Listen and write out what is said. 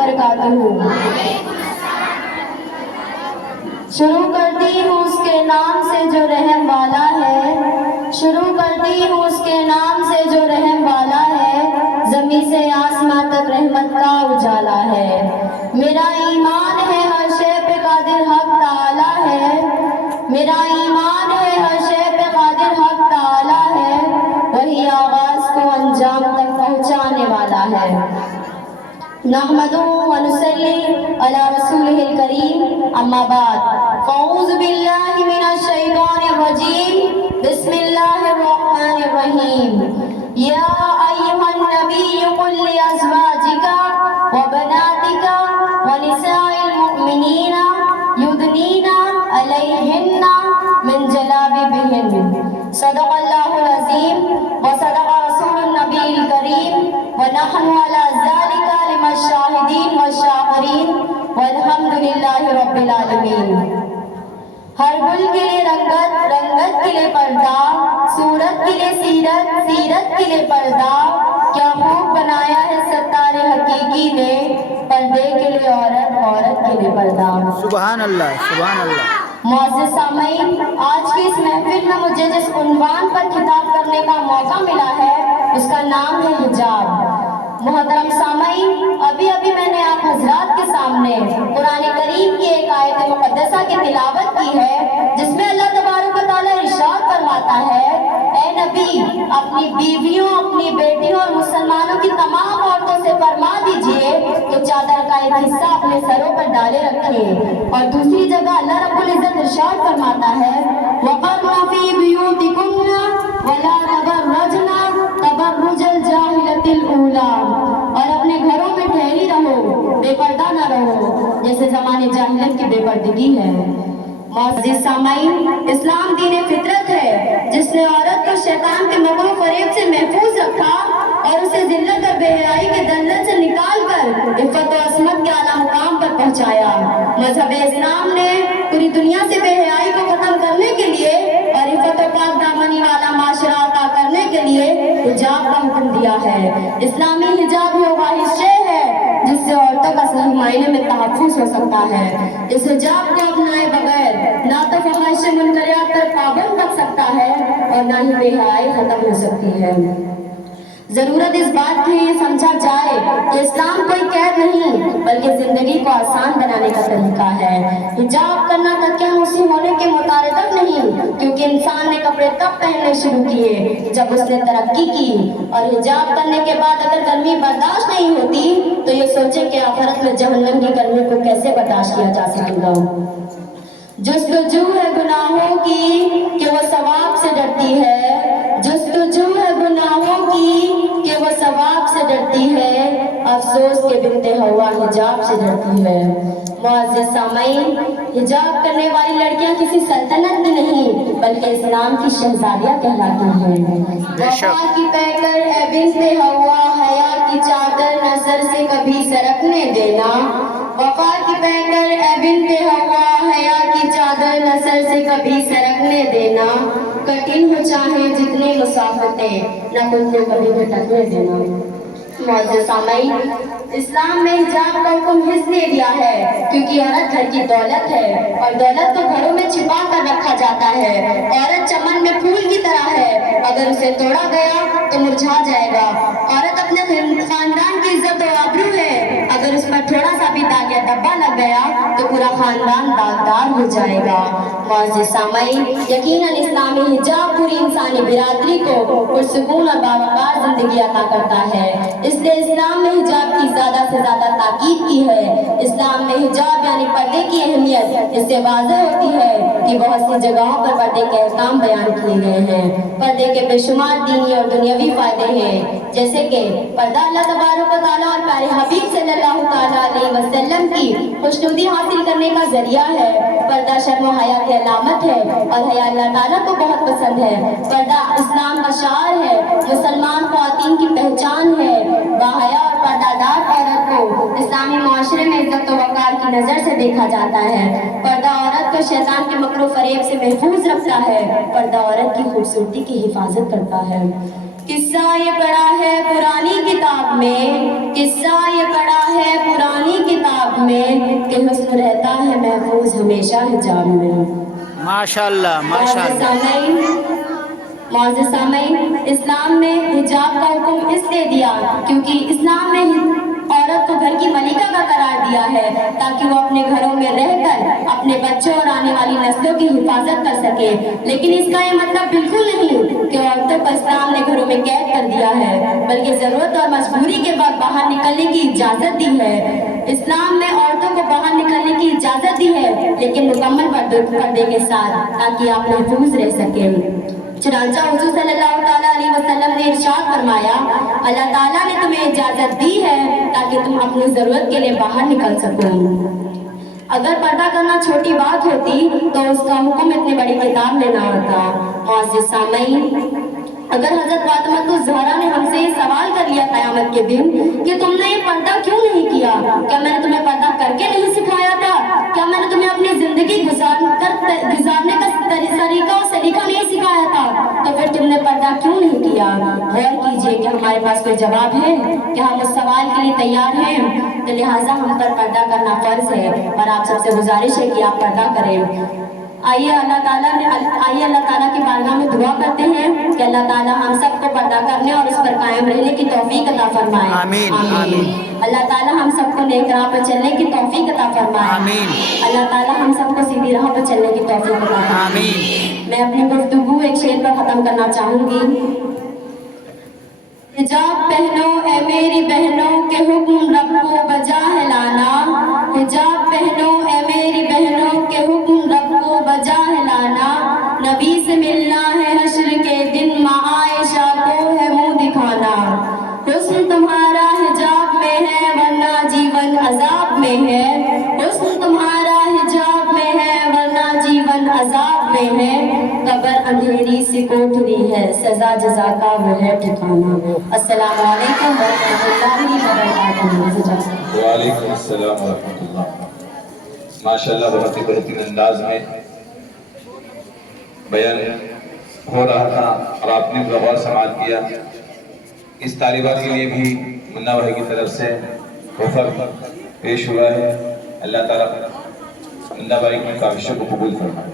वबरकातुहू। शुरू करती हूँ उसके नाम से जो रहम वाला है, शुरू करती हूँ उसके नाम से जो रहम वाला है, ज़मीं से आसमां तक रहमत का उजाला है। मेरा ईमान है हर शे पे कादिर हक ताला है, मेरा ईमान है हर शे पे कादिर हक ताला है, वही आगाज को अंजाम तक पहुँचाने वाला है। नहमदुहु व नुसल्ली अला रसूलिहिल करीम, अम्मा बाद, फ़अऊज़ु बिल्लाहि मिनश शैतानिर रजीम, बिस्मिल्लाहिर रहमानिर रहीम। या अय्युहन नबिय्यु कुल लि अज़वाजिका व बनातिका व निसाइल मुअ्मिनीना युदनीना अलैहिन्ना मिन जलाबिबिहिन। सदक़ल्लाहुल अज़ीम व सदक़ रसूलुन नबिय्यिल करीम व नहनु अला ज़ालिका लिमन शाहिदीन व शाकिरीन वल्हम्दुलिल्लाहि रब्बिल आलमीन। हर गुल के लिए रंगत, रंगत के लिए पर्दा, सूरत के लिए सीरत, सीरत के लिए पर्दा, क्या खूब बनाया है सत्तारे हकीकी ने, पर्दे के लिए औरत, औरत के लिए पर्दा। सुभान अल्लाह, सुभान अल्लाह। मुअज़्ज़िज़ सामीन, आज की इस महफिल में मुझे जिस उन्वान पर खिताब करने का मौका मिला है उसका नाम है हिजाब। मोहतरम सामीन, अभी अभी मैंने आप हजरात के सामने कुरान करीम की एक आयत मुक़द्दसा की तिलावत की है, जिसमें अल्लाह तबारक व तआला इरशाद फरमाता है, ए नबी, अपनी बीवियों, अपनी बेटियों और मुसलमानों की तमाम औरतों से फरमा दीजिए कि चादर का एक हिस्सा अपने सरों पर डाले रखें। और दूसरी जगह अल्लाह रब्बुल इज़्ज़त इरशाद फरमाता है, वक़र्ना फ़ी बुयूतिकुन्ना वला तबर्रजना तबर्रुजल जाहिलतिल ऊला, और अपने घरों में ठहरी रहो, बेपर्दा ना रहो जैसे ज़माने जाहिलियत की बेपर्दगी है। मुअज़्ज़िज़ सामीन, इस्लाम दीन फितरत है जिसने औरत को शैतान के मकरू फरेब से महफूज रखा और उसे जिल्लत और बेहयाई के दलदल से निकाल कर इफ़्फ़त और असमत के आला मुकाम पर पहुंचाया। मज़हब इस्लाम ने पूरी दुनिया से बेहयाई को खत्म करने के लिए और इफ़्फ़त और पाक दामनी वाला माशरा अता करने के लिए हिजाब का हुक्म दिया है। इस्लामी हिजाब ही वो हिस्से है जिससे औरतों का सही मायने में तहफ़्फ़ुज़ हो सकता है। इस हिजाब को अपनाए बगैर ना तो फ़वाहिश मुनकरात पर पाबंद रख सकता है और ना ही बेहयाई खत्म हो सकती है। जरूरत इस बात की ये समझा जाए कि इस्लाम कोई कैद नहीं बल्कि जिंदगी को आसान बनाने का तरीका है। हिजाब करना तकिया नूसी होने के मुतारदफ नहीं, क्योंकि इंसान ने कपड़े तब पहनने शुरू किए जब उसने तरक्की की। और हिजाब करने के बाद अगर गर्मी बर्दाश्त नहीं होती तो ये सोचे कि आखिरत में जहन्नम की गर्मी को कैसे बर्दाश्त किया जा सकेगा। जुस्तजू है गुनाहों की कि वो सवाब से डरती है, जुस्तजू है गुनाहों की कि वो सवाब से डरती है, अफसोस के बिनते हवा हिजाब से डरती है। मुअज़्ज़िज़ सामीन, हिजाब करने वाली लड़कियां किसी सल्तनत की नहीं बल्कि इस्लाम की शहजादियां कहलाती हैं। वफा की पैकर ए बिनते हवा, हया की चादर नजर से कभी सरकने देना। वफा की पैकर ए बिनते हवा, हया की चादर नजर से कभी सरकने देना। कठिन हो चाहे जितनी मुसाफतें, न खुद को कभी भटकने देना। मुअज़्ज़िज़ सामीन, इस्लाम में हिजाब का हुक्म इसलिए दिया है क्योंकि औरत घर की दौलत है और दौलत को घरों में छिपा कर रखा जाता है। औरत चमन में फूल की तरह है, अगर उसे तोड़ा गया तो मुरझा जाएगा। औरत अपने खानदान की इज्जत और आबरू है, अगर उस पर थोड़ा सा भी दाग या धब्बा लग गया तो पूरा खानदान दागदार हो जाएगा। मुअज़्ज़िज़ सामीन, यकीनन इस्लामी हिजाब पूरी इंसानी बिरादरी को पुरसुकून और बावकार जिंदगी अता करता है। इसलिए इस्लाम में हिजाब की ज्यादा से ज्यादा ताकीद की है। इस्लाम में हिजाब यानी पर्दे की अहमियत इससे वाज़ेह होती है कि बहुत सी जगहों पर पर्दे के अहकाम बयान किए गए हैं। पर्दे के बेशुमार दीनी और दुनियावी फायदे हैं, जैसे कि पर्दा अल्लाह तबारक व तआला और प्यारे हबीब सल्लल्लाहु तआला अलैहि वसल्लम की खुशनुदी हासिल करने का जरिया है। पर्दा शर्म और हया की अलामत है और हया अल्लाह ताला को बहुत पसंद है। पर्दा इस्लाम का शार है, मुसलमान ख़वातीन की पहचान है। बाहया और पर्दादार औरत को इस्लामी माशरे में इज्जत व वक़ार की नज़र से देखा जाता है। पर्दा औरत को शैतान के मकरू फरेब से महफूज रखता है। पर्दा औरत की खूबसूरती की हिफाजत करता है। किस्सा ये पढ़ा है पुरानी किताब में, किस्सा ये पढ़ा है पुरानी کہ حسن رہتا ہے محفوظ ہمیشہ حجاب میں۔ ماشاء اللہ ماشاء اللہ۔ معزز سامعین، اسلام میں حجاب کا حکم اس لیے دیا کیونکہ اسلام میں عورت کو گھر کی ملکہ کا قرار دیا ہے تاکہ وہ اپنے گھروں میں رہ کر اپنے بچوں اور آنے والی نسلوں کی حفاظت کر سکے، لیکن اس کا یہ مطلب بالکل نہیں کہ عورتوں کو اسلام نے گھروں میں قید کر دیا ہے، بلکہ ضرورت اور مجبوری کے بعد باہر نکلنے کی اجازت دی ہے۔ اسلام میں عورتوں کو باہر نکلنے کی اجازت دی ہے لیکن مکمل پردے کے ساتھ تاکہ آپ محفوظ رہ سکیں۔ چنانچہ حضور صلی اللہ تعالیٰ علیہ وسلم نے ارشاد فرمایا، اللہ تعالیٰ نے تمہیں اجازت دی ہے تاکہ تم اپنی ضرورت کے لیے باہر نکل سکو۔ اگر پردہ کرنا چھوٹی بات ہوتی تو اس کا حکم اتنی بڑی کتاب میں نہ آتا۔ معزز سامعین، اگر حضرت فاطمہ الزہرا نے ہم سے یہ سوال کر لیا قیامت کے دن کہ تم نے یہ پردہ کیوں نہیں کیا، کیا میں نے تمہیں پردہ کر کے نہیں سکھایا تھا، کیا میں نے تمہیں اپنی زندگی گزارنے کا طریقہ اور سلیقہ نہیں سکھایا تھا، تو پھر تم نے پردہ کیوں نہیں کیا؟ غور کیجئے کہ ہمارے پاس کوئی جواب ہے کہ ہم اس سوال کے لیے تیار ہیں، تو لہٰذا ہم پر پردہ کرنا فرض ہے اور آپ سب سے گزارش ہے کہ آپ پردہ کریں۔ آئیے اللہ تعالیٰ کی بارگاہ میں دعا کرتے ہیں کہ اللہ تعالیٰ ہم سب کو پردہ کرنے اور اس پر قائم رہنے کی توفیق عطا فرمائے۔ آمین آمین۔ اللہ تعالیٰ ہم سب کو نیک راہ پر چلنے کی توفیق عطا فرمائے۔ آمین۔ اللہ تعالیٰ ہم سب کو سیدھی راہ پر چلنے کی توفیق عطا فرمائے۔ آمین۔ میں اپنی گفتگو ایک شعر پر ختم کرنا چاہوں گی۔ حجاب پہنو اے میری بہنوں کے حکم رب کو بجا ہے لانا، حجاب پہنو اے میری بہنوں کے حکم رب کو بجا ہے لانا، نبی سے ملنا ہے حشر کے دن ماں عائشہ کو ہے منہ دکھانا، حسن تمہارا حجاب میں ہے ورنہ جیون عذاب میں ہے، حسن تمہارا حجاب میں ہے ورنہ جیون عذاب میں ہے، قبر اندھیری سی کوٹھری ہے سزا جزا کا وہ ہے ٹھکانا۔ السلام علیکم ورحمۃ اللہ وبرکاتہ۔ وعلیکم السلام ورحمۃ اللہ۔ ماشاءاللہ بہت ہی بہترین انداز میں بیان ہو رہا تھا اور آپ نے غور سماعت کیا۔ اس طالبات کے لیے بھی منا بھائی کی طرف سے آفر پیش ہوا ہے۔ اللہ تعالیٰ منا بھائی کی کاوشوں کو قبول فرمائے۔